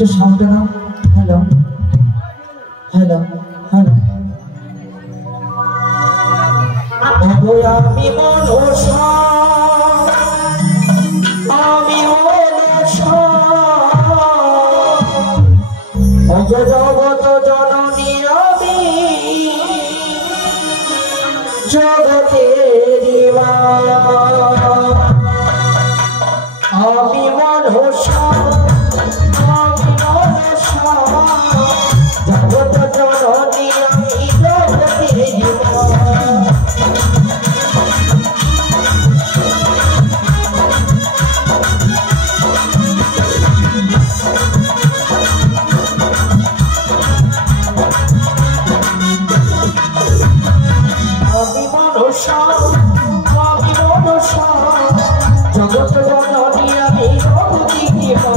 একটু সাউন্ড দাও। Hello hello hello. আমি মনসা, আমি মনসা, জগত জননী আমি জগতের মা। আমি মনসা, আমি মনসা, জগত জননী আমি জগতের মা। জগত জননী আমি জগতের মা।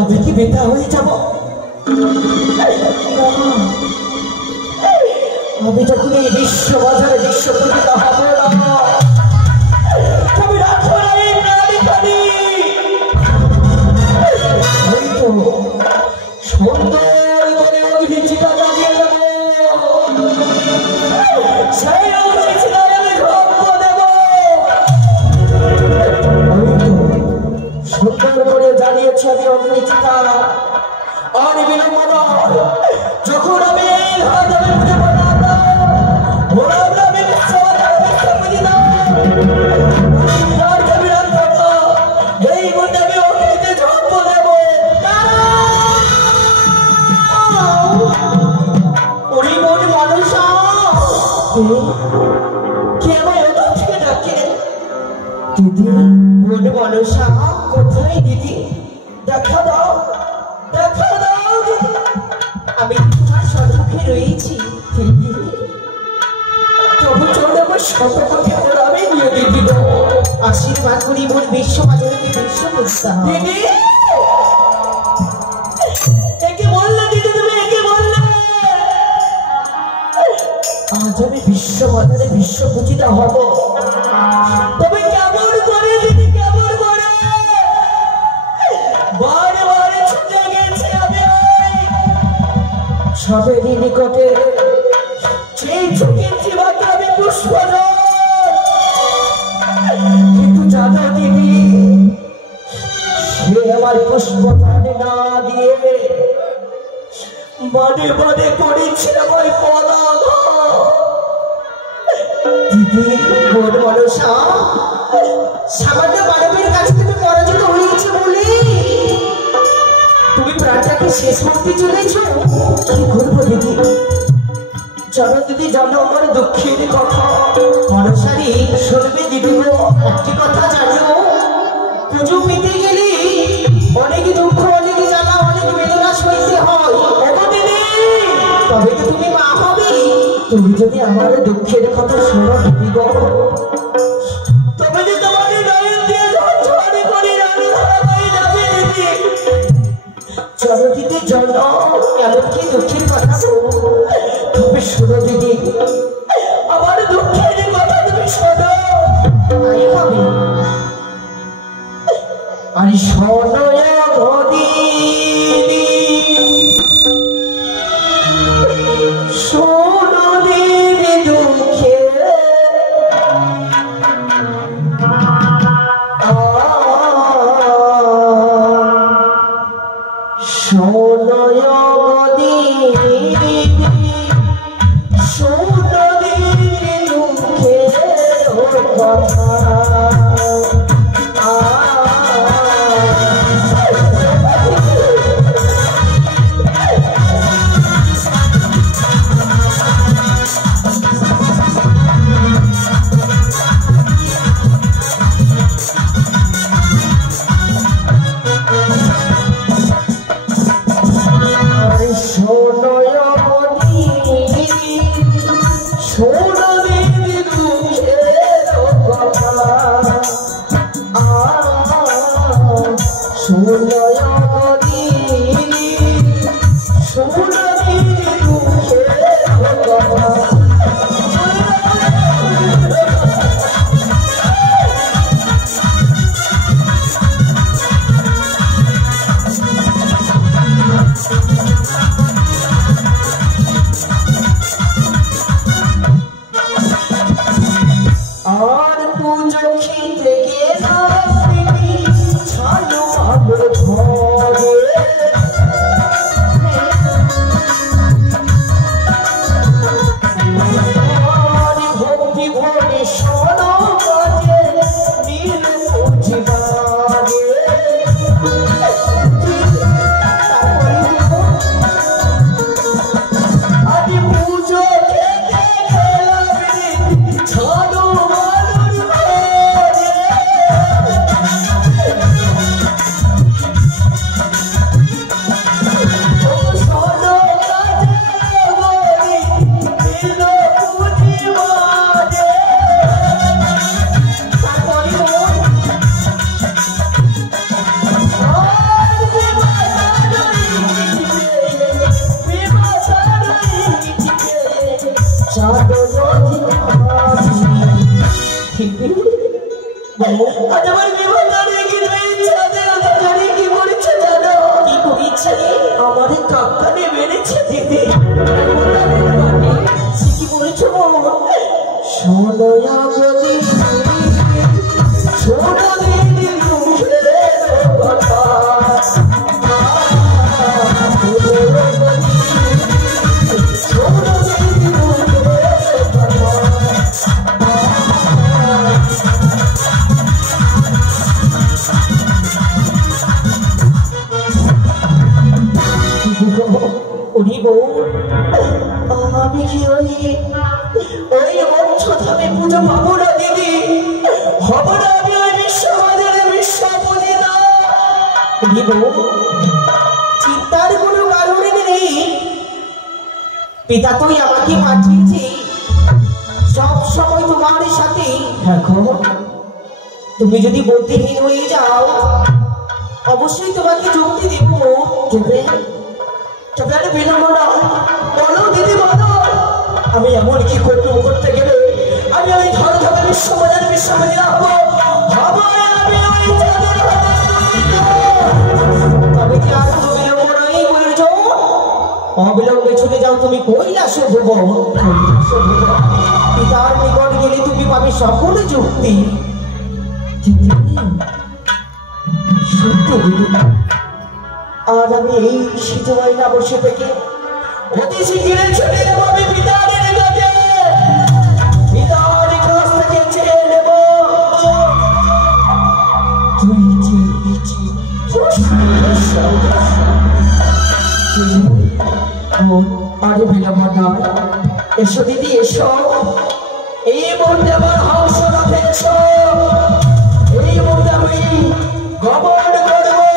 আমি কি বেটা হয়ে যাব? আমি যখন এই বিশ্ব বাজারে বিশ্ব পূজিত হব না, তুমি রাখো না এই নারী। ওই তো সুন্দর করে অগ্নিচিতা জ্বালিয়ে দেব, সেই অগ্নিচিতায় আমি ধর্ম দেব। সুন্দর করে জ্বালিয়েছি আমি অগ্নিচিতা। আর বিলম্ব নয়, যখন আমি এই মনে আমি অগ্নিতে জন্ম দেব। ওই মন মানুষ কে আমায় অনেক ডাকে? দিদি, মন মনসা কোথায় দিদি? দেখা দাও, দেখা দাও দিদি। আমি তোমার সম্মুখে রয়েছি দিদি। তবু চলে আমার শতপথে ওরাবে নিয়ে দিদি গো। আশীর্বাদ করি মোর বিশ্ব বাজারকে বিশ্ব বুঝতাম দিদি। একে বললে দিদি, তুমি একে বললে আজ আমি বিশ্ব বাজারে বিশ্ব পূজিত হব। তবে কেমন করে দিদি, কেমন করে? বারে বারে ছুটে গেছে আমি সবেরই নিকটে, সেই ছুটেছি মাত্র আমি পুষ্প। কিন্তু জানো দিদি, সে আমার পুষ্প না দিয়ে মানে মানে করেছিলাম ওই পদাঘাত। দিদি, মন মনসা, সামান্য মানবের কাছে তুমি পরাজিত হয়েছে বলে তুমি প্রাণটাকে শেষ করতে চলেছ। কি করবো দিদি? জানো দিদি, জানো আমার দুঃখের কথা। মনসারি শুনবে দিদি গো, একটি কথা জানো, পুজো পেতে গেলে অনেক দুঃখ, অনেক জ্বালা, অনেক বেদনা সইতে হয়। দিদি, তবে তো তুমি তুমি যদি আমার দুঃখের কথা শোনো দিদি গো, তবে যে তোমার নয়ন দিয়ে ঝড় করে রানী ধারাবাহিক যাবে দিদি। চলো দিদি চলো, এমন কি দুঃখের কথা তুমি শোনো দিদি, আমার দুঃখের কথা তুমি শোনো। আরে শোনো দিদি, শোনো দিদি দুঃখে শোনো দিদি, শোনো দিদি দুঃখের কথা। আমাদের কাকানে মেরেছে দিদি, কি বলেছো? শোনো দিদি, শোনো দিদি দুঃখের কথা। আমি কি ওই অক্ষধামে পুজো পাবো না দিদি? হব না আমি ওই বিশ্ববাজারে বিশ্বপূজিতা? চিন্তার কোনো কারণ নেই, পিতা তুই আমাকে পাঠিয়েছি সব সময় তোমার সাথে। দেখো তুমি যদি বুদ্ধিহীন হয়ে যাও অবশ্যই তোমাকে যুক্তি দিব। তবে আরে বিলম্ব না, বলো দিদি বলো, আমি এমন কি করতে গেলে আমি ওই ধর্মধামে বিশ্ববাজারে বিশ্বপূজিতা হবো? হব না আমি ওই চাঁদের তবে কি আর কোনো বিলম্ব নেই? বলছো অবিলম্বে ছুটে যাও তুমি কৈলাসে ভুবন। পিতার নিকট গেলে তুমি পাবে সকল যুক্তি। সত্যি দিদি, আর আমি এই শীতময় না বসে থেকে অতি শীঘ্রই ছুটে যাবো আমি পিতার কাছে, পিতার কাছ থেকে চেয়ে নেব আরে বিলম্ব নয়, এসো দিদি এসো, এই মুহূর্তে আমার হংস রথে এসো, এই মুহূর্তে আমি গমন করবো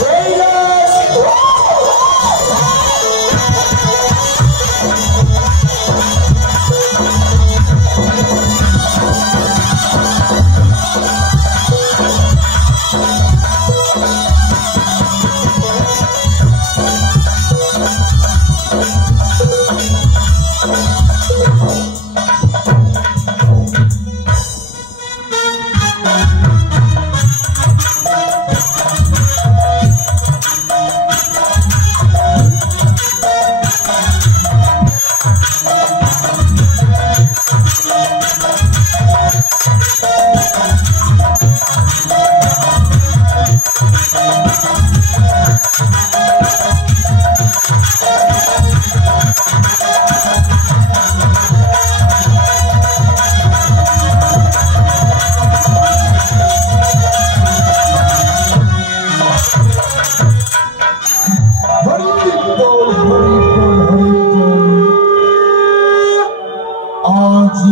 কৈলাস।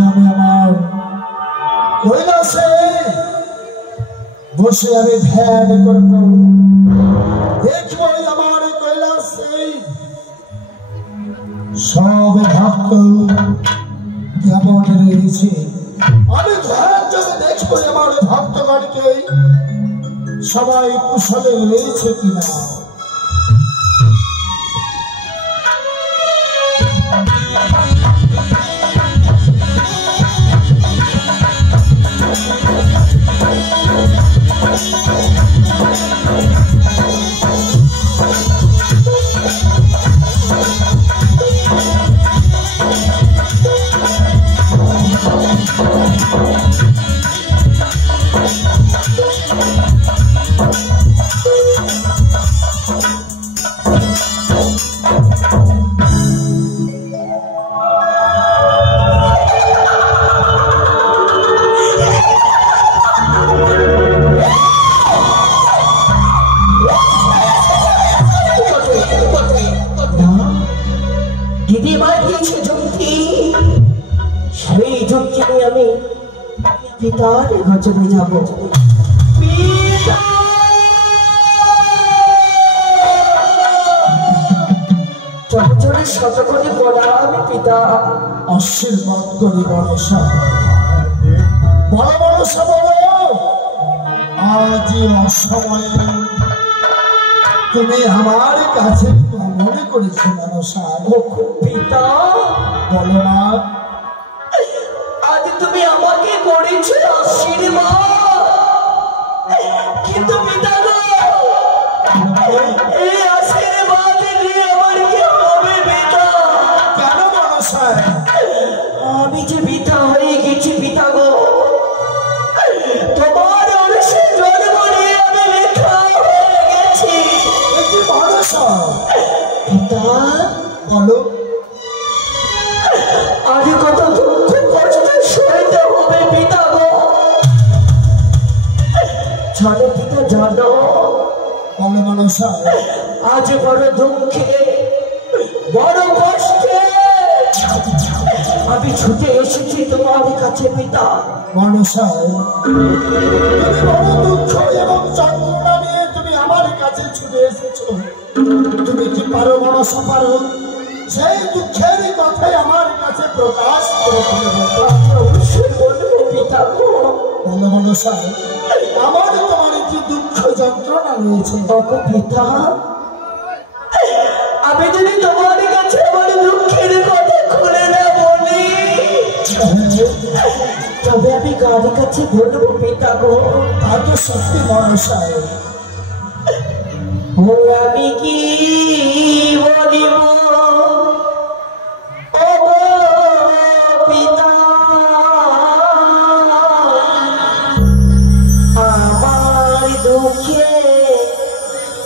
আমি আমার কৈলাসে বসে আমি ধ্যান করব, দেখব আমার কৈলাসে সব ভক্ত কেমন রয়েছে। আমি ধ্যান যদি দেখবো আমার ভক্তগণকে সবাই কুশলে রয়েছে কিনা। পিতার গজবে যাব। চলে শতকোটি প্রণাম পিতা। আশীর্বাদ করি গণেশা। বড় গণেশা বলো, আজ অসময়ে তুমি আমার কাছে মনে করেছো গণেশা? পিতা বলো না, আজ তুমি আমাকে করেছো আশীর্বাদ, কিন্তু পিতা এই আশীর্বাদ দিয়ে আমার কি হবে পিতা? কেন গণেশা? আমি যে পিতা হয়ে গেছি পিতা গো, তোমার অরসে জন্ম নিয়ে আমি পিতা হয়ে গেছি। গণেশা পিতা বলো, আজ কত দুঃখ কষ্ট সইতে হবে পিতা গো। জানো পিতা জানো, বলো গণেশা, আজ বড় দুঃখে বড় কষ্টে আমি ছুটে এসেছি তোমার কাছে পিতা। গণেশা তুমি বড় দুঃখ এবং যন্ত্রণা নিয়ে তুমি আমার কাছে ছুটে এসেছো। তুমি কি পারো গণেশা, পারো সেই দুঃখের কথাই আমার কাছে প্রকাশ করে অবশ্যই বলবো পিতা গো। বলো গণেশা, আমার তোমার কি দুঃখ যন্ত্রণা রয়েছে? পিতা আমি যদি তোমার কাছে আমার দুঃখের কথা খুলে না বলি, তবে আমি কার কাছে বলবো পিতা গো? তা তো সত্যি গণেশা। আমি কি বলিব পিতা, আমার দুঃখে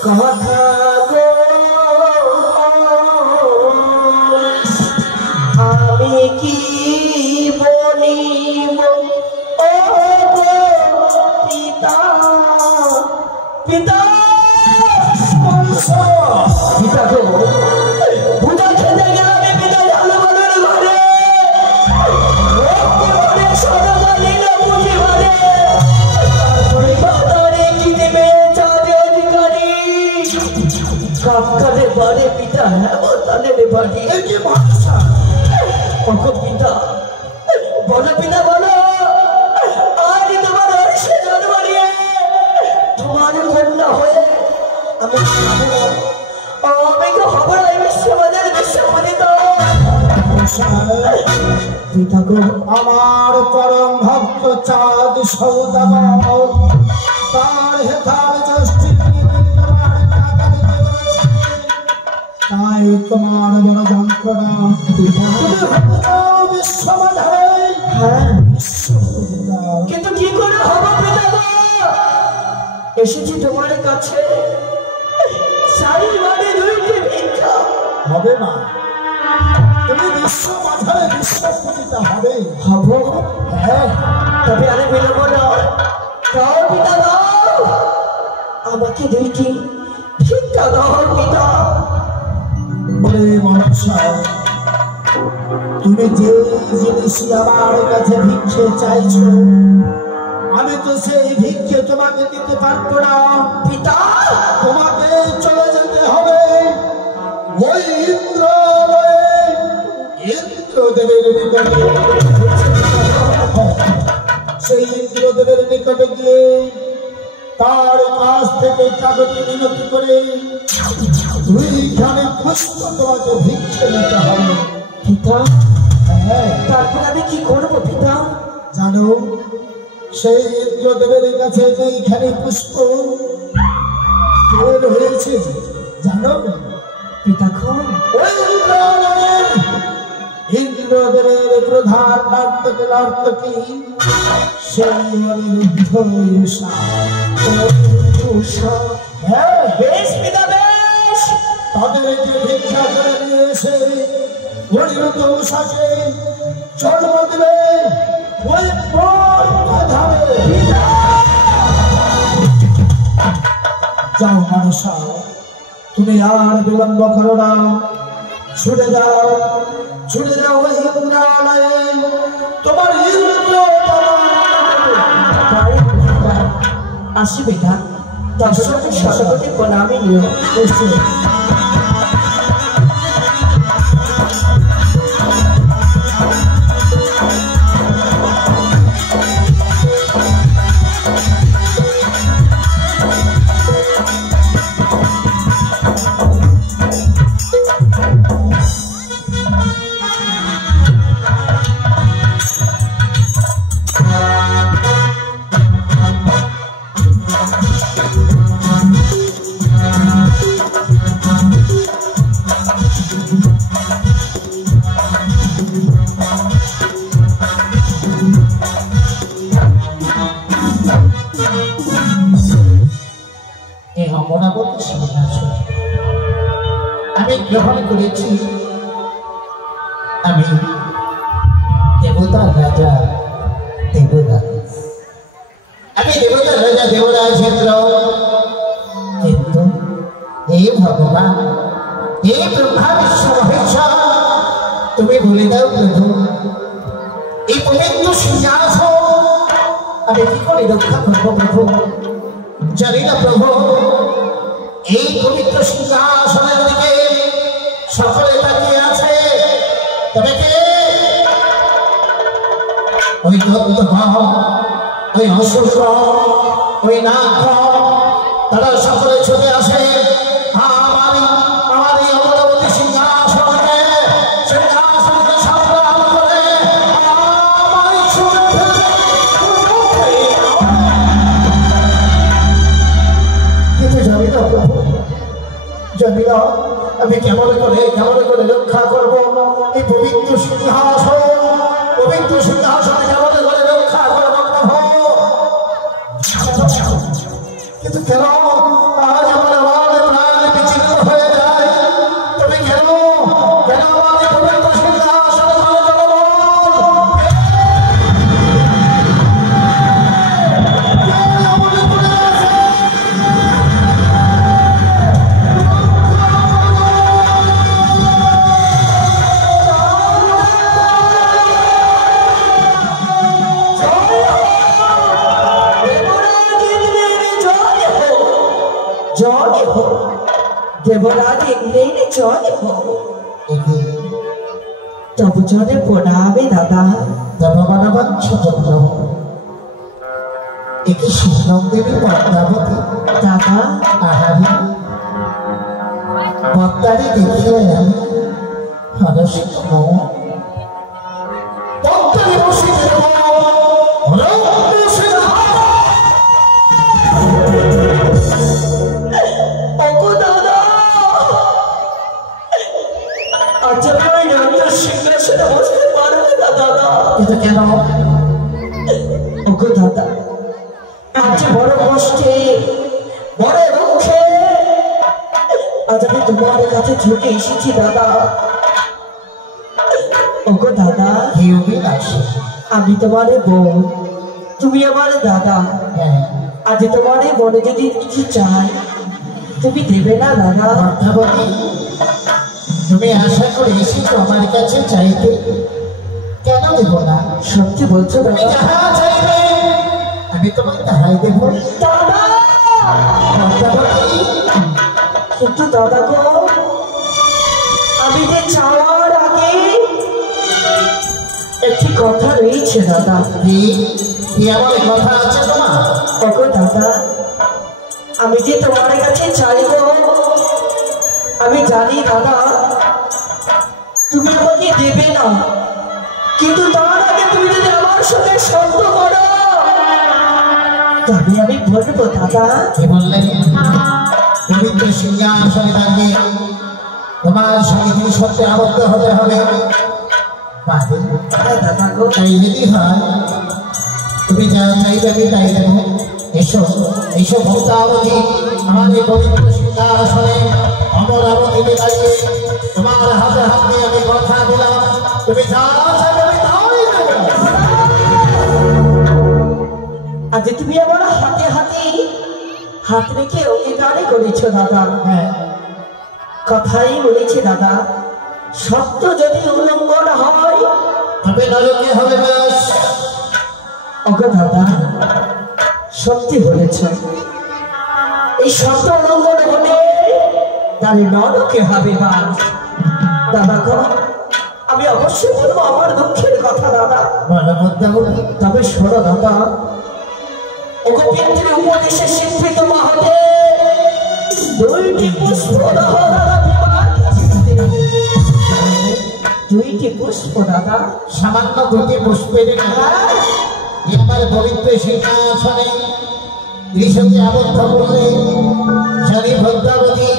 কথা গো, আমি কি বলিব পিতা? পিতা পিতা গো, পূজা খেতে গেলাম পিতা আলো বদল ঘরে, সদা লীল পুঁজি ঘরে, তারপরে বাজারে কি দেবে চাঁদে অধিকারী, কাপকালে বাড়ে পিতা হেমতালের বাড়ি। পিতা বলো পিতা বলো, আজ তোমার অরসে জন্ম নিয়ে তোমার কন্যা হয়ে আমি খবর বিশ্ববাজার বিশ্বপতিত পিতা গো। আমার পরম ভক্ত চাঁদ সৌদাগর তার হেতাল জ্যোষ্ঠী তাই তোমার বড় যন্ত্রণা। কিন্তু কি করে হবে পিতা গো? এসেছি তোমার কাছে, চারিবারে দুইটি ভিক্ষা হবে না। তুমি বিশ্ব মাথায় বিশ্ব পূজিতা হবে। হব? হ্যাঁ, তবে আমি বিলম্ব নয়, দাও পিতা দাও, আমাকে দুইটি ভিক্ষা দাও পিতা। বলে মনসা, তুই তুমি যে জিনিস আমার কাছে ভিক্ষে চাইছো আমি তো সেই ভিক্ষে তোমাকে দিতে পারবো না পিতা। তোমাকে চলে যেতে হবে ওই ইন্দ্রদেবের নিকটে। সেই ইন্দ্রদেবের নিকটে গিয়ে তার কাছ থেকে কাগজে মিনতি করে দুইখানে পুষ্প তোমাকে ভিক্ষে নিতে হবে। পিতা, হ্যাঁ, তারপর আমি কি করবো পিতা? জানো সেই ইন্দ্রদেবের কাছে যেইখানে পুষ্প বের হয়েছে জানো পিতাক্ষণ, ওই ইন্দ্রদেবের প্রধান নর্তকী সেই অনিরুদ্ধ উষা। হ্যাঁ, বেশ পিতা বেশ। তাদেরকে ভিক্ষা করে নিয়ে এসে অনিরুদ্ধ উষাকে জন্ম দেবে ওই ধারে। যাও মানুষা, তুমি আর বিলম্ব করো না, ছুটে যাও ওই ইন্দ্রালয়ে। তোমার ইন্দ্র আসি পিতা, দর্শক সকলকে প্রণামী নিও। আমি গ্রহণ করেছি, আমি দেবতার রাজা দেবরাজ, আমি দেবতার রাজা দেবরাজ ইন্দ্র। কিন্তু এই ভগবান, এই ব্রহ্মা বিষ্ণু মহেশ্বর, তুমি বলে দাও প্রভু, এই পবিত্র সিংহাসন আমি কি করে রক্ষা করবো প্রভু? জানি না প্রভু, এই পবিত্র সিংহাসনের দিকে সকলে তাকিয়ে আছে, তবে কে? ওই দত্তগণ, ওই অসুরগণ, ওই নাগগণ, তারা সকলে ছুটে আসে আমার এই অমরাবতী সিংহাসনকে সংগ্রাম করে আমায় ছুঁড়ে ফেলে। কিন্তু জানি না প্রভু, জানি না আমি কেমন করে রক্ষা করবো এই পবিত্র সিংহাসন, পবিত্র সিংহাসনে কেমন করে রক্ষা করবো প্রভু? কিন্তু কেন আজ আমার প্রাণ বিচ্ছিন্ন হয়ে যায়? তুমি কেন আমার পবিত্র সিংহাসনে জয় হোক দেবরাজ ইন্দ্রের, জয় হোক। তবু জনে প্রণামে দাদা। একে শিবনন্দিনী পদ্মাবতী দাদা, আহারি পদ্মারে দেখিয়ে আমি হরসিত পদ্মারে বসে সিংহাসনে বসতে পারবে না দাদা। কিন্তু কেন? ওগো দাদা, আজ বড় কষ্টে, বড় দুঃখে আজ আমি তোমার কাছে ছুটে এসেছি দাদা। ওগো দাদা, আমি তোমার বোন, তুমি আমার দাদা। আজ তোমার মনে যদি কিছু চাই তুমি দেবে না দাদা? তুমি আশা করে এসেছো আমার কাছে চাইতে, কেন দেব না? সত্যি বলছো তুমি দাদা? যাহা চাইবে আমি তোমাকে তাহাই দেব। দাদা পদ্মাবতী, কিন্তু দাদা গো, আমি যে চাওয়ার আগে একটি কথা রয়েছে দাদা। কি এমন কথা আছে তোমার? ওগো দাদা, আমি যে তোমার কাছে চাইব, আমি জানি দাদা তুমি আমাকে দেবে না, কিন্তু তার আগে তুমি যদি আমার সাথে শর্ত করো তবে আমি বলবো দাদা। কি বললেন? পবিত্র সিংহাসনে দাঁড়িয়ে তোমার সঙ্গে তিনি সত্যি আবদ্ধ হতে হবে। হ্যাঁ দাদা গো। তাই যদি হয় তুমি যা চাইবে আমি তাই দেব। এসো এসো ভক্তাবধি, আমার এই পবিত্র সিংহাসনে অমরাবতীতে দাঁড়িয়ে তোমার হাতে হাত দিয়ে আমি কথা দিলাম, তুমি যা চাইবে আমি তাই দেব। আজ তুমি আমার হাতে হাতে হাত রেখে অঙ্গীকারে করেছো দাদা। হ্যাঁ, কথাই বলেছে দাদা, সত্য যদি উল্লঙ্ঘন হয় তবে নরকে হবে বাস। ওগো দাদা, সত্যি বলেছ, এই সত্য উল্লঙ্ঘন হলে তাহলে নরকে হবে বাস। দাদা গো, আমি অবশ্যই বলবো আমার দুঃখের কথা দাদা। বলো পদ্মাবতী। তবে শোনো দাদা, ওগো পিতৃ উপদেশে শিক্ষিত মহতে দুইটি পুষ্প দাও দাদা বিবাহ। দুইটি পুষ্প দাদা। সামান্য দুটি পুষ্পের মেলা আমার পবিত্র সিংহাসনে ঋষকে আবদ্ধ করলে জানি ভদ্রাবতী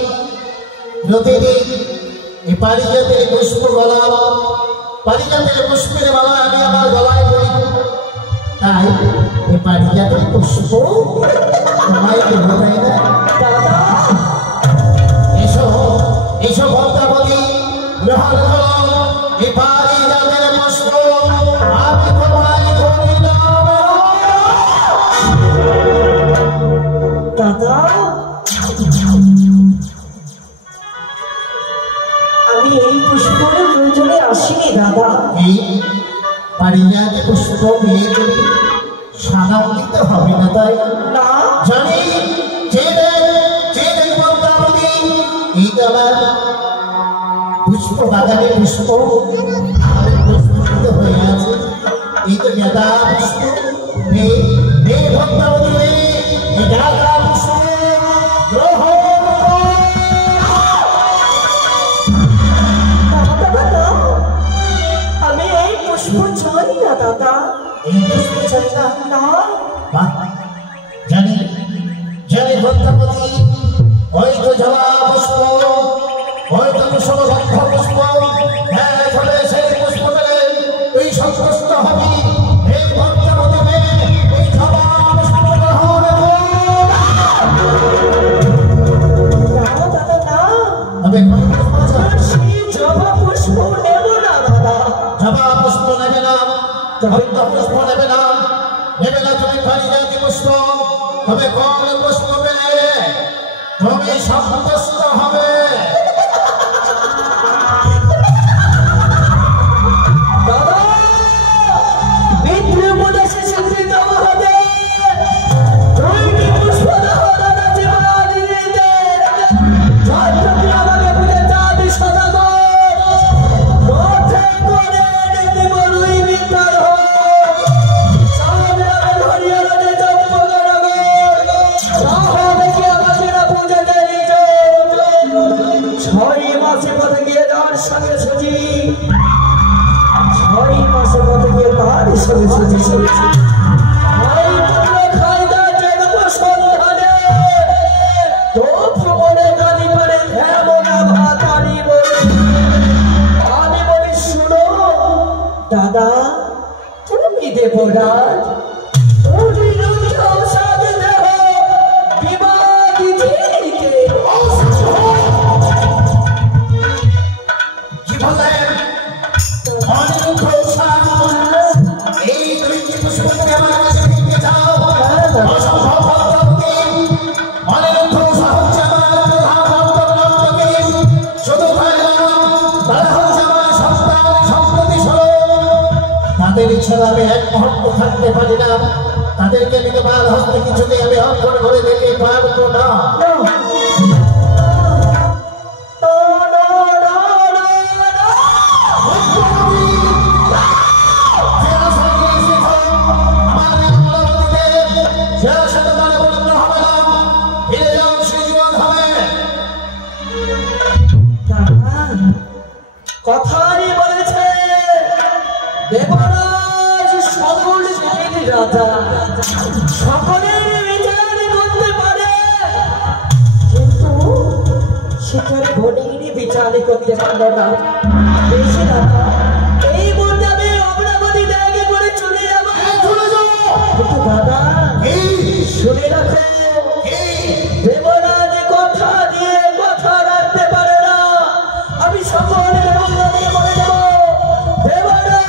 প্রতিদিন এই পারিজাতের পুষ্প গলা, পারিজাতের পুষ্পের মালা আমি আমার গলায় পরি। তাই এই পারিজাতের পুষ্প তোমায় দেব, তাই না? দাদা এসো এসো ভদ্রাবতী, গ্রহণ করো এই পারিজাতের পুষ্প, আমি তোমায় করিলাম। দাদা, আমি এই পুষ্পের প্রয়োজনে আসিনি দাদা। এই পারিজাত পুষ্প বিয়ে করি সাধারণিত হবে না, তাই না জানি যে পদ্মাবতী এই তো আমার পুষ্প বাগানে পুষ্প পুষ্পিত হয়ে আছে। এই তো গাঁদা পুষ্প, পদ্মাবতী এই গাঁদা পুষ্প গ্রহণ করো। দাদা, আমি এই পুষ্প চাই না দাদা। এই পুষ্প চাই না? না বাহ, জানি জানি ভদ্রাবতী, ওই তো জবা পুষ্প, ওই তো কুসুমগন্ধ পুষ্প, হ্যাঁ চলে সেই পুষ্প পেলে তুই সন্তুষ্ট হবি। এই ভদ্রাবতীতে এই জবা পুষ্প গ্রহণ কর। না দাদা, না তবে কোন পুষ্প চাই? সেই জবা পুষ্প নেব না দাদা। জবা পুষ্প নেবে না, পদ্ম পুষ্প নেবে না, নেবে না তুমি পারিজাতি পুষ্প। তবে কোন পুষ্প পেলে তুমি সন্তুষ্ট হবে? দাদা, পিতৃ উপদেশে শিক্ষিত মহতে দুইটি পুষ্প দাও দাদা জীবনীতে। যদি আমাকে বুঝে চাঁদি সদাগর পথে করে দিব দুই বিদ্যার হোক। সামনে আমি ধরিয়া রাজে চম্পকনগর, তাহলে কি আমাকে না বুঝে দেরি যোগ। 6 মাসে পথে গিয়ে যাওয়ার সঙ্গে সুজি, 6 মাসে পথে গিয়ে তার সঙ্গে সুজি সুজি দাদা, তুমি দেবরাজ কি বললেন? অনিরুদ্ধ সাধু, এই দুইটি পুষ্প তুমি আমার কাছে দিতে চাও? অসম্ভব ভদ্রাবতী। অনিরুদ্ধ সাধু হচ্ছে আমার প্রধান ভক্তবৃন্দকে, শুধু তাই নয়, তারা হচ্ছে আমার সন্তান সন্ততি স্বরূপ। ছাড়া আমি এক মুহূর্ত থাকতে পারি না। তাদেরকে আমি তোমার হস্তে কিছুতেই আমি অঙ্কন করে দেখে পারবো না। কথাই বলেছে দেবরাজ সকল জেনের রাজা, সকলের বিচার করতে পারে, কিন্তু সেটার গণির বিচার করতে পারলো না। বেশি দাদা এই বলতে আমি অমরাবতী ত্যাগে করে চলে যাবো, কিন্তু দাদা শুনে রাখো দেবরাজ কথা দিয়ে কথা রাখতে পারে না। আমি সকলের বলে বলে দেবো দেবরাজ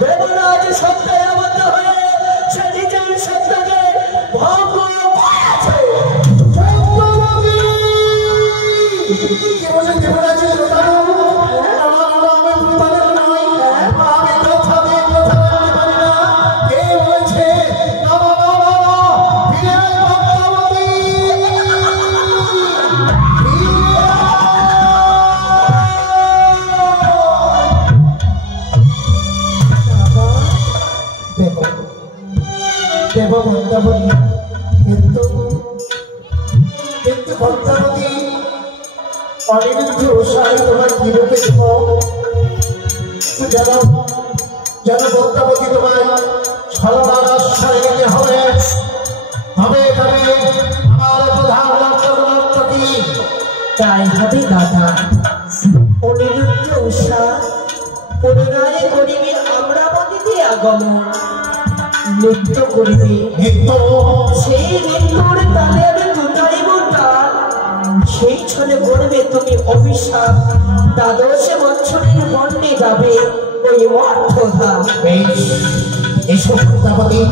দেবরাজ সত্যায় আবদ্ধ হয়ে সে নিজের সত্যাকে ভঙ্গ করেছে। কিন্তু ভক্তাবতী অনিরুদ্ধ উৎসাহে তোমার কিরূপে দেব যেন ভক্তাবতী তোমার ছলনাশ্রয় নিতে হবে। তবে আমার প্রধান লক্ষ্য কি? তাই হবে দাদা। অনিরুদ্ধ উষা পুনরায় করিবে অমরাবতীতে আগমন, নৃত্য করিবে। সেই নৃত্যর তালে আমি দুটাইব তাল, সেই ছলে করবে তুমি অভিশাপ। দ্বাদশ বছরের বন্যে যাবে ওই মর্থধা। এসো ভক্তাবতী,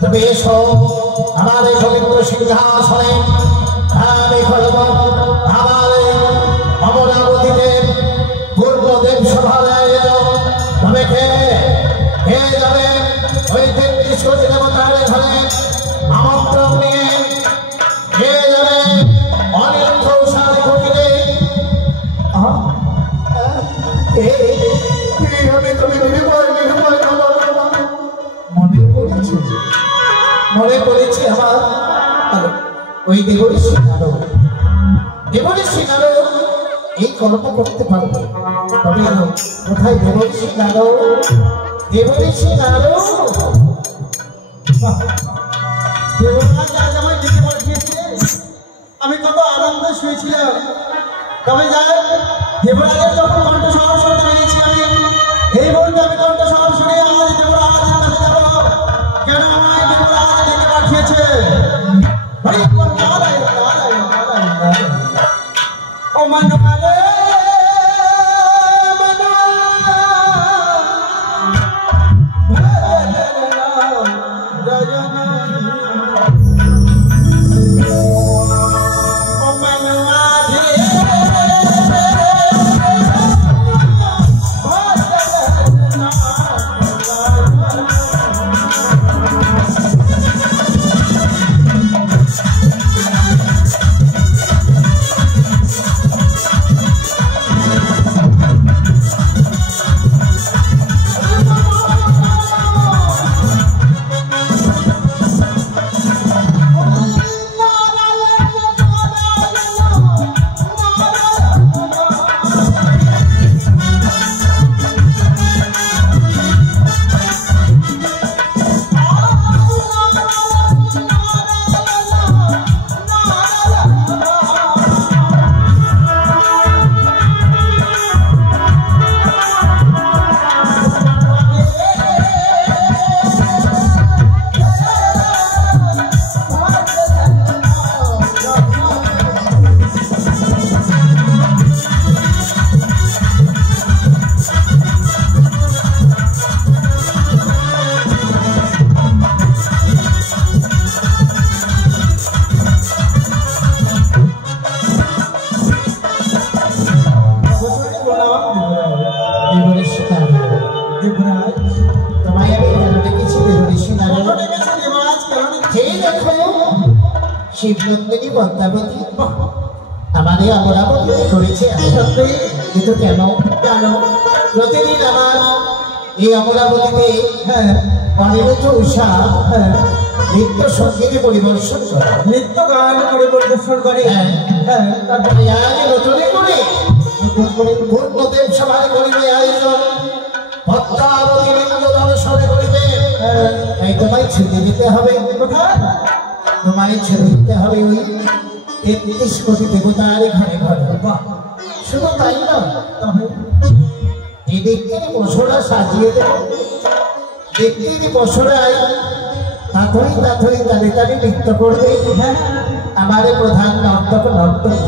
তবে এসো আমার এই পবিত্র সিংহাসনে আমি করব আমার অমরাবতীতে পূর্বদেব সভায় তবে খেয়ে যাবে ওই 33 কোটি দেবতার ঘরে আমন্ত্রণ নিয়ে খেয়ে যাবে অনিরুদ্ধ উষার কুটিরে। আমি তুমি মনে পড়েছে আমার ওই দেবঋষি নারদ এই কল্প করতে পারবে। তবে কোথায় দেবঋষি নারদ? আমি কত আনন্দে শুয়েছিলাম। তবে যাই দেবরাজের যখন কণ্ঠস্বর শুনতে পেরেছি আমি এই মুহূর্তে আমি কণ্ঠস্বর শুনে আজ দেবরাজের কাছে যাব। কেন আমায় দেবরাজ ডেকে পাঠিয়েছে? ও মানবারে শিবনন্দিনী পদ্মাবতী আমাদের অমরাবতী করেছে। কিন্তু কেন জানো, প্রতিদিন আমার এই অমরাবতীতে অনিরুদ্ধ উষা নৃত্য সঙ্গীতে পরিদর্শন করে, নৃত্য গান করে পরিদর্শন করে। তারপরে আজ নতুন করে পূর্ণদেব সভায় করিবে আয়োজন, পদ্মাবতী নৃত্য দর্শনে করিবে। তাই তোমায় ছেড়ে দিতে হবে। তোমায় ছেড়ে দিতে হবে ওই 33 কোটি দেবতার ঘরে ঘরে। শুধু তাই না, এই ব্যক্তির পশুরা সাজিয়ে দেব। ব্যক্তির পশুরাই তাথই তাথই তাদের তাদের নৃত্য করবে। আমার প্রধান নর্তক নর্তক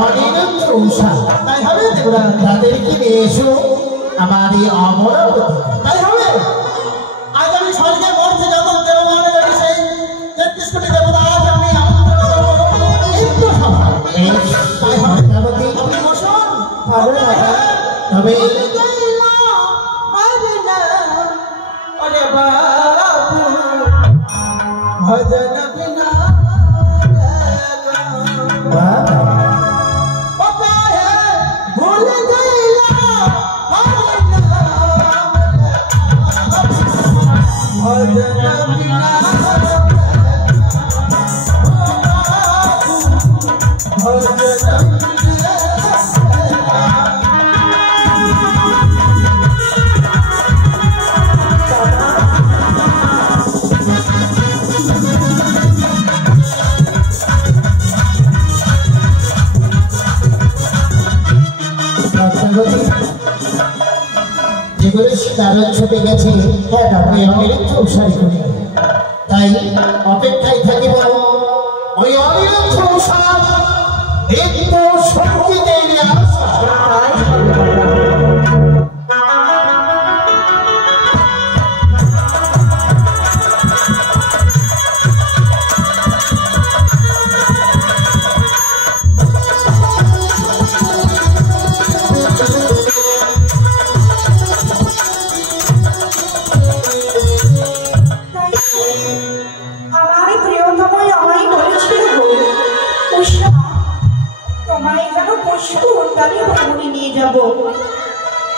অনিরুদ্ধ উষা, তাই হবে তাদেরকে নিয়ে এসো আমার এই অমরাবতী। তাই হবে। আজ আমি স্বর্গে মরতে যাব, দেবমানের সেই 33 কোটি দেবতা আজ আমি আমন্ত্রণ করবো। তাই হবে অমরাবতী। আপনি বসুন। তবে अरे बाबू भजन बिना पता है भूल गईला भजन बिना भजन যেগুলো কারণ ছুটে গেছে অনিরুদ্ধ উষার করে, তাই অপেক্ষায় থাকিব ওই অনিরুদ্ধ উষা নৃত্য সঙ্গীতের আশা।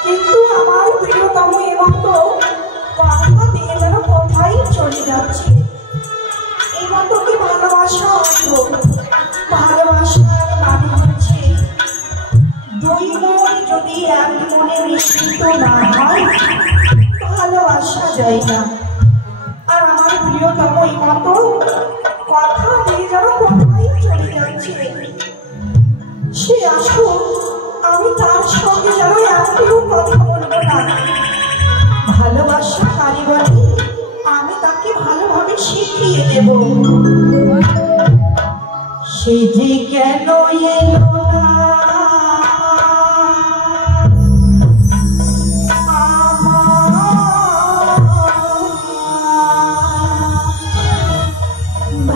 কিন্তু আমার প্রিয়তম এবং তো কথা দিয়ে যেন কোথায় চলে যাচ্ছে। এবং তোকে ভালোবাসা ভালোবাসার মানে হচ্ছে দুই মন যদি এক মনে মিশ্রিত না হয় ভালোবাসা যায় না। আর আমার প্রিয়তম এই মতো কথা দিয়ে যেন কোথায় চলে যাচ্ছে। সে আসুক, আমি তার সঙ্গে যেন একটিও কথা বলবো না। ভালোবাসা কারিগরি আমি তাকে ভালোভাবে শিখিয়ে দেব। সে যে কেন এলো না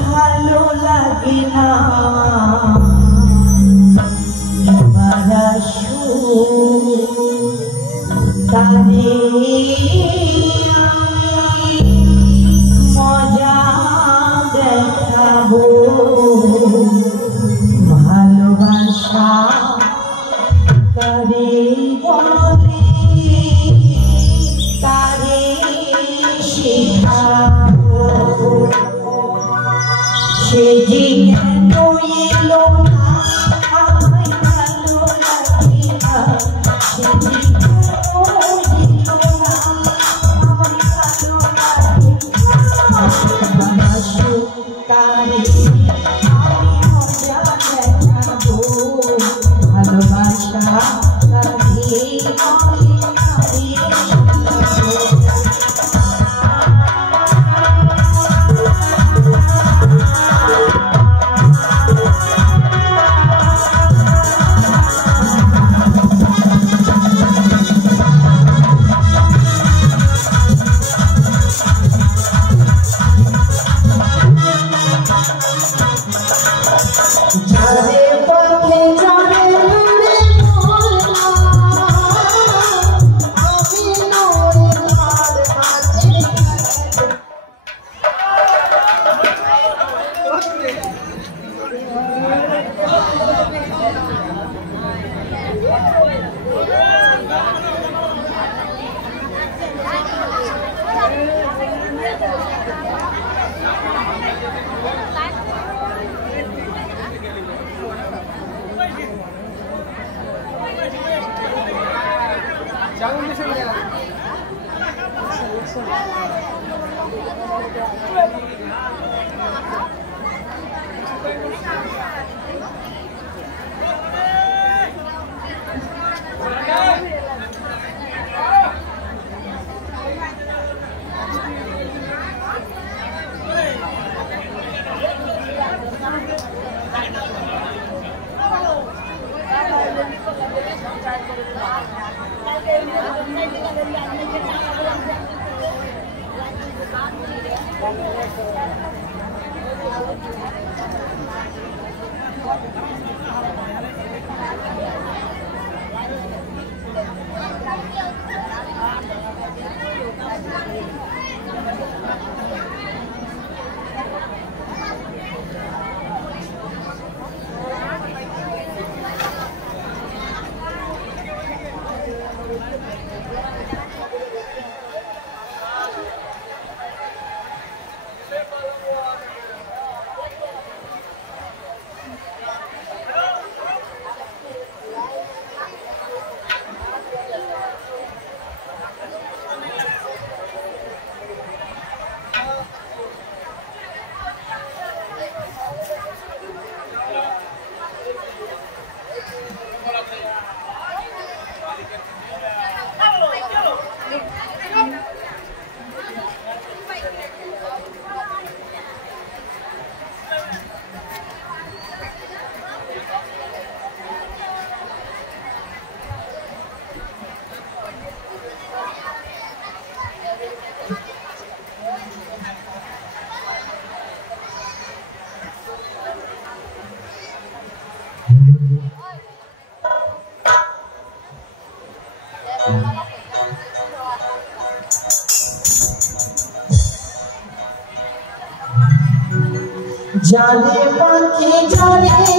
ভালো লাগে না। তারে মজা দেখাবো, ভালোবাসা তারে বলে তারে শেখাবো। সে যে কেন এলো না আমায় ভালো লাগে না। সে যে जाने पाखी जाने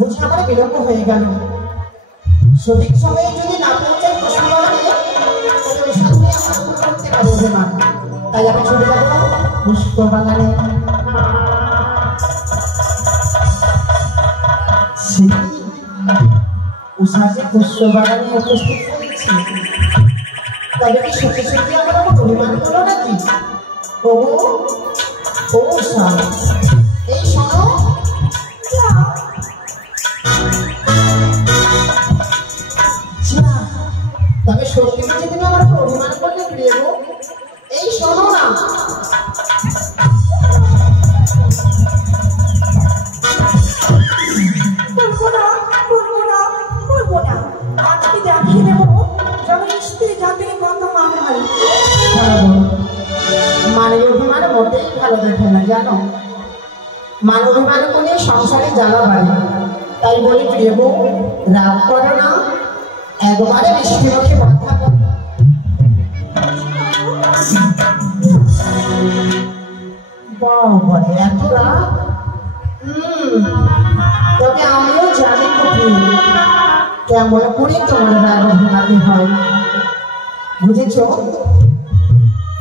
বুঝি আমার বিলম্ব হয়ে গেল। সঠিক সময়ে যদি না পৌঁছাই পুষ্পবাগানে তাহলে ওই সাথে আমার করতে পারবে না। তাই আমি চলে যাবো পুষ্পবাগানে। উষাকে পুষ্পবাগানে উপস্থিত করেছি, তবে কি সত্যি সত্যি আমার আমার অভিমান করো নাকি? ও উষা, এই শোনো, তবে সত্যি সত্যি তুমি আমার অভিমান করলে প্রিয়, এই শোনো না। মানের অভিমান মোটেই ভালো দেখে না জানো, মান অভিমান করলে সংসারে জ্বালা বাড়ে। তাই বলি প্রিয় বউ, রাগ করো না, একবারে মিষ্টি মুখে কথা বলে এত রাগ। তবে আমিও জানি কেমন করে তোমার রাগ অভিমানে হয়, বুঝেছ?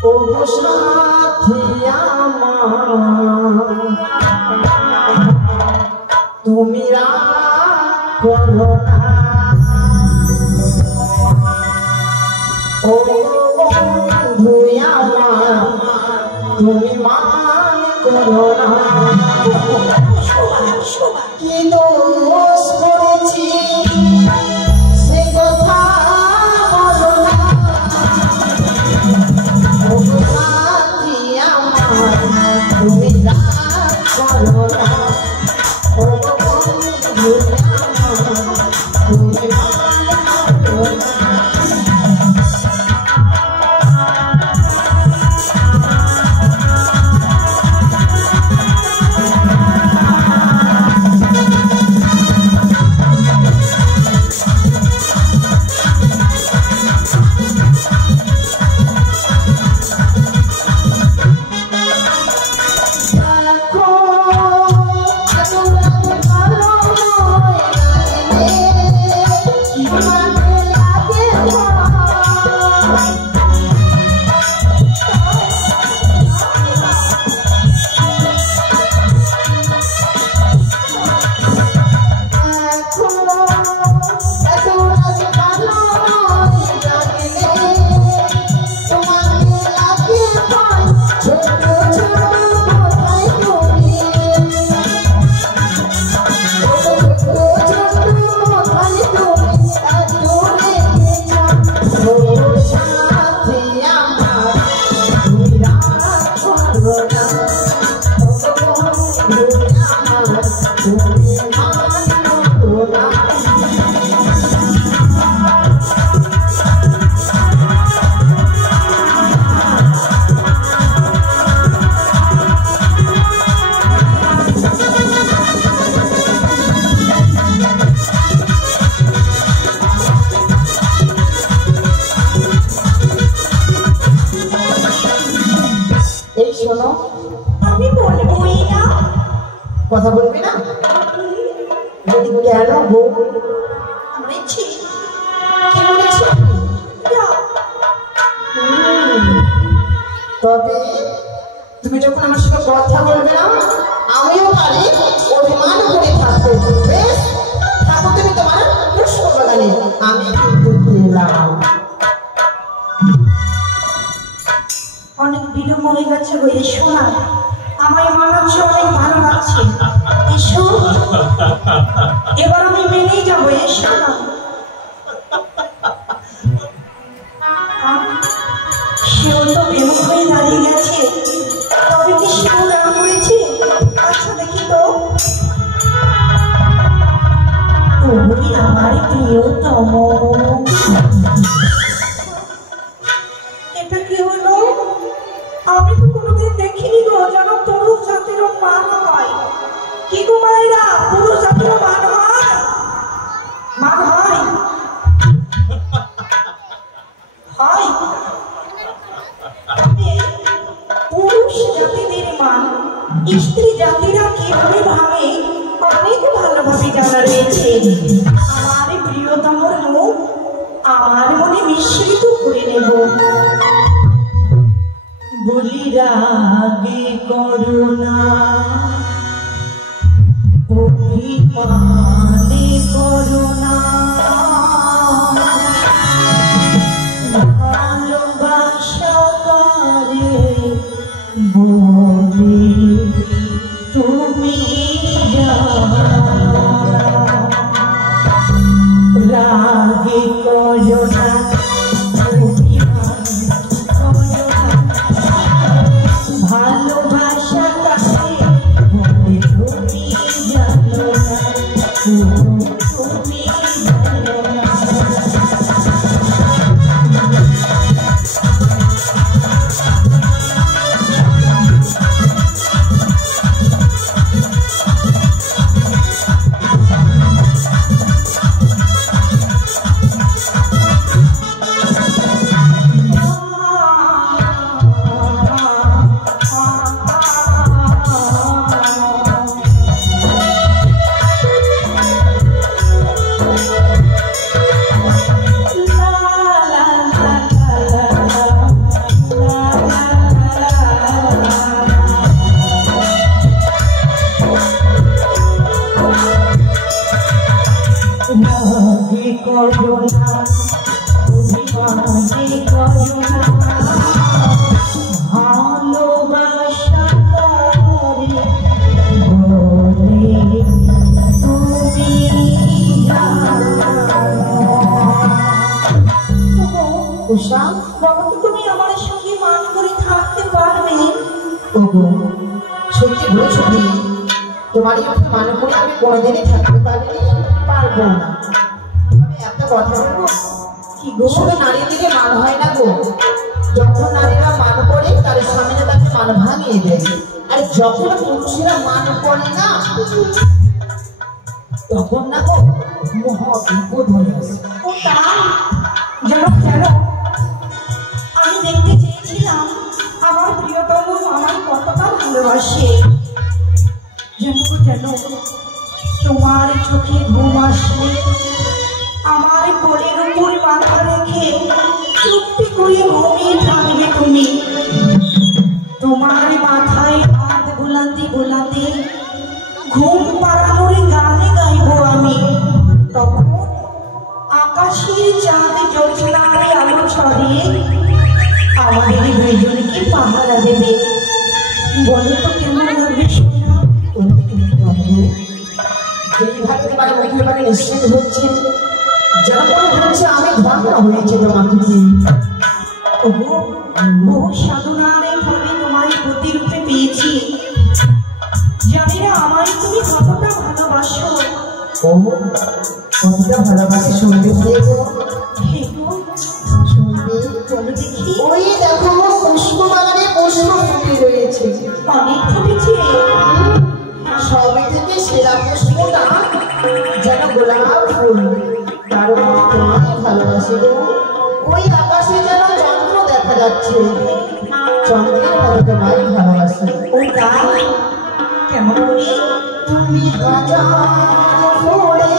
ও সাথী আমার, তুমি রাগ করো না, ও বন্ধু আমার, তুমি মান করো না। কি দোষ করেছি সে কথা বলো না, ও সাথী আমার, তুমি রাগ করো না, ও বন্ধু আমার, তুমি মান করো না। কথা বলবি না? কেন বউ? তবে তুমি যখন আমার সাথে কথা বলবে না, আমিও পারি অভিমান করে থাকতে। বেশ থাকো তুমি তোমার পুষ্পবাগানে, আমি কিন্তু গেলাম। অনেক বিলম্ব হয়ে গেছে গো, এসো না, আমায় মানাচ্ছ, অনেক ভালো লাগছে, এসো, এবার আমি মেনেই যাবো, এসো না। সেও তো প্রেম হয়ে দাঁড়িয়ে গেছে, তবে কি সেও রাগ করেছে? আচ্ছা দেখি তো, তুমি আমার প্রিয়তম, এটা কি হলো? আমি তো কোনোদিন দেখিনি গো, যেন পুরুষ জাতিরও মান হয়। কি গো মায়েরা, পুরুষ জাতিরও মান হয়? মান হয়? হয়। পুরুষ জাতিদের মান স্ত্রী জাতিরা কিভাবে ভাবে অনেক ভালোভাবে জানা রয়েছে আমার প্রিয়তমর মুখ আমার মনে মিশ্রিত করে নেব। বলি রাগে করুণা অভিমানে করুণা ভালোবাসা করে বলে তুমি রাগে করুণা ভালোবাসা কাছে বলে তুমি জানো না তুমি জানো না। তুমি আমার সঙ্গে মান করে থাকতে পারবে? সত্যি বলেছো, তোমারই মান করে আমি কোনোদিনই থাকতে পারবো না। আমি একটা কথা বলবো, কি গো? শুধু নারীর দিকে মান হয় না গো, যখন নারীরা মান করে তার স্বামীরা তাকে মান ভাঙিয়ে দেয়, আর যখন পুরুষেরা মান করে না তখন না গো মহা বিপদ হয়ে আসে। ও তাই? জানো জানো, আমি দেখতে চেয়েছিলাম আমার প্রিয়তম আমার কতটা ভালোবাসে। জানো জানো, তোমার চোখে ঘুম আসলে আমার কোলের উপর মাথা রেখে চুপটি করে ঘুমিয়ে থাকবে তুমি। তোমার মাথায় হাত বোলাতে বোলাতে ঘুম পাড়ানোর গানে গাইবো আমি। তখন আকাশের চাঁদ জ্যোৎস্নার আলো ছড়িয়ে আমাদের দুইজনকে পাহারা দেবে। বলো তো কেমন লাগবে সোনা? যেইভাবে তোমার মুখের বাড়ি নিশ্চিত হচ্ছে, যেন মনে হচ্ছে আমি ধন্য হয়েছি তোমাকে। বহু সাধনার ফলে তোমার প্রতিরূপে পেয়েছি। জানি না আমায় তুমি কতটা ভালোবাসো। কতটা ভালোবাসি শুনতে পেয়েছো? শুনতে চলো দেখি। ওই দেখো পুষ্প বাগানে পুষ্প ফুটে রয়েছে, অনেক ফুটেছে। সবে থেকে সেরা পুষ্পটা যেন গোলাপ ফুল, তার উপর তোমায় ভালোবাসি গো। ওই আকাশে যেন চন্দ্র দেখা যাচ্ছে, চন্দ্রের মতো তোমায় ভালোবাসি। ও তাই? কেমন করে? তুমি হাজার ফুলে